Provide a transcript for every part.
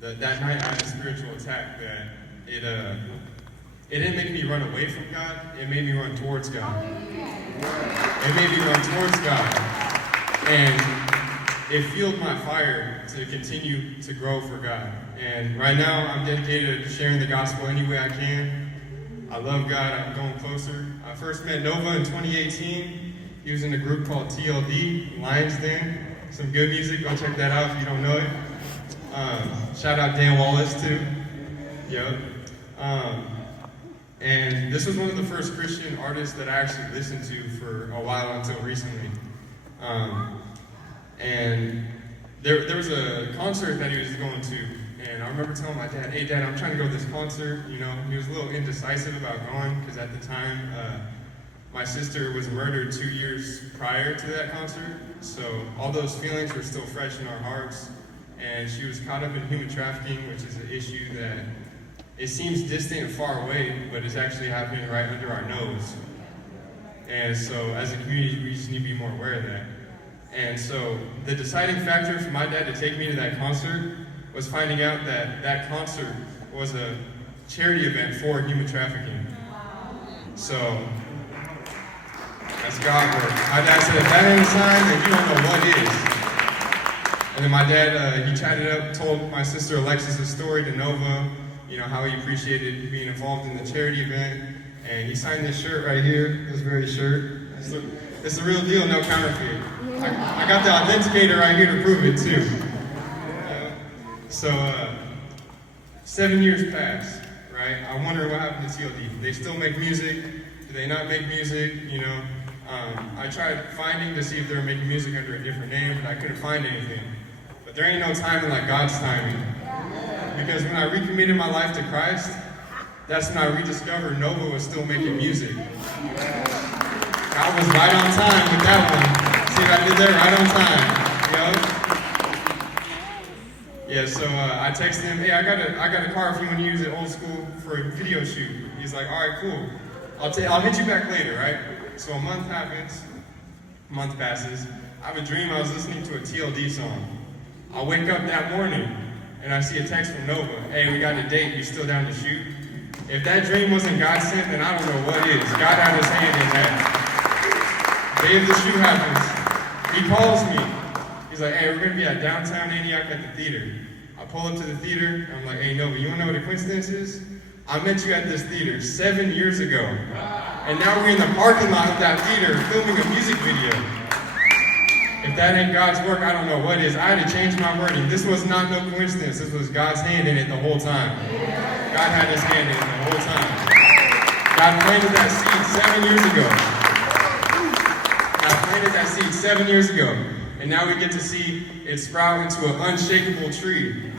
that night I had a spiritual attack that it didn't make me run away from God, it made me run towards God. It made me run towards God. And it fueled my fire to continue to grow for God. And right now I'm dedicated to sharing the gospel any way I can. I love God, I'm going closer. I first met Nova in 2018. He was in a group called TLD, Lions Den. Some good music, go check that out if you don't know it. Shout out Dan Wallace too. Yep. And this was one of the first Christian artists that I actually listened to for a while until recently. And there was a concert that he was going to, and I remember telling my dad, "Hey Dad, I'm trying to go to this concert." You know, he was a little indecisive about going because at the time my sister was murdered 2 years prior to that concert, so all those feelings were still fresh in our hearts. And she was caught up in human trafficking, which is an issue that it seems distant and far away, but it's actually happening right under our nose. And so as a community, we just need to be more aware of that. And so the deciding factor for my dad to take me to that concert was finding out that that concert was a charity event for human trafficking. So that's God work. My dad said, if that ain't a sign, then you don't know what is. And then my dad, he chatted up, told my sister Alexis' story to Nova, you know, how he appreciated being involved in the charity event. And he signed this shirt right here, this very shirt. It's the real deal, no counterfeit. I got the authenticator right here to prove it too. So 7 years passed, right? I wonder what happened to TLD. They still make music? Do they not make music? You know, I tried finding to see if they were making music under a different name, but I couldn't find anything. But there ain't no timing like God's timing. Because when I recommitted my life to Christ, that's when I rediscovered Nova was still making music. God was right on time with that one. See what I did there? Right on time. You know? Yeah, so I texted him, hey, I got a car if you want to use it old school for a video shoot. He's like, all right, cool. I'll hit you back later, right? So a month happens, a month passes. I have a dream I was listening to a TLD song. I wake up that morning and I see a text from Nova. Hey, we got a date, you still down to shoot? If that dream wasn't God sent, then I don't know what is. God had his hand in that. Day of the shoot happens. He calls me. He's like, hey, we're gonna be at downtown Antioch at the theater. I pull up to the theater, I'm like, hey Nova, you wanna know what a coincidence is? I met you at this theater 7 years ago. And now we're in the parking lot of that theater filming a music video. If that ain't God's work, I don't know what is. I had to change my wording. This was not no coincidence. This was God's hand in it the whole time. God had his hand in it the whole time. God planted that seed 7 years ago. God planted that seed 7 years ago. And now we get to see it sprout into an unshakable tree.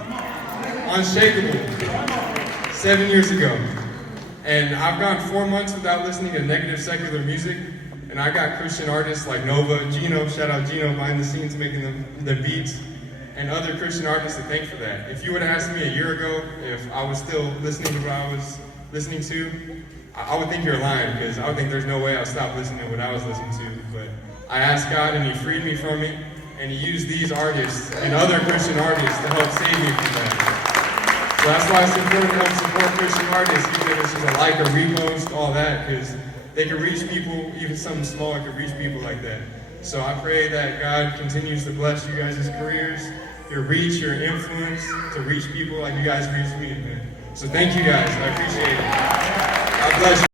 Unshakable. 7 years ago. And I've gone 4 months without listening to negative secular music. And I got Christian artists like Nova, Gino, shout out Gino behind the scenes making the beats, and other Christian artists to thank for that. If you would have asked me a year ago if I was still listening to what I was listening to, I would think you're lying, because I would think there's no way I'll stop listening to what I was listening to. But I asked God and he freed me from it, and he used these artists and other Christian artists to help save me from that. So that's why it's important to help support Christian artists, even if it's just a like, a repost, all that, because they can reach people, even something smaller can reach people like that. So I pray that God continues to bless you guys' careers, your reach, your influence to reach people like you guys reached me. So thank you guys, I appreciate it. God bless you.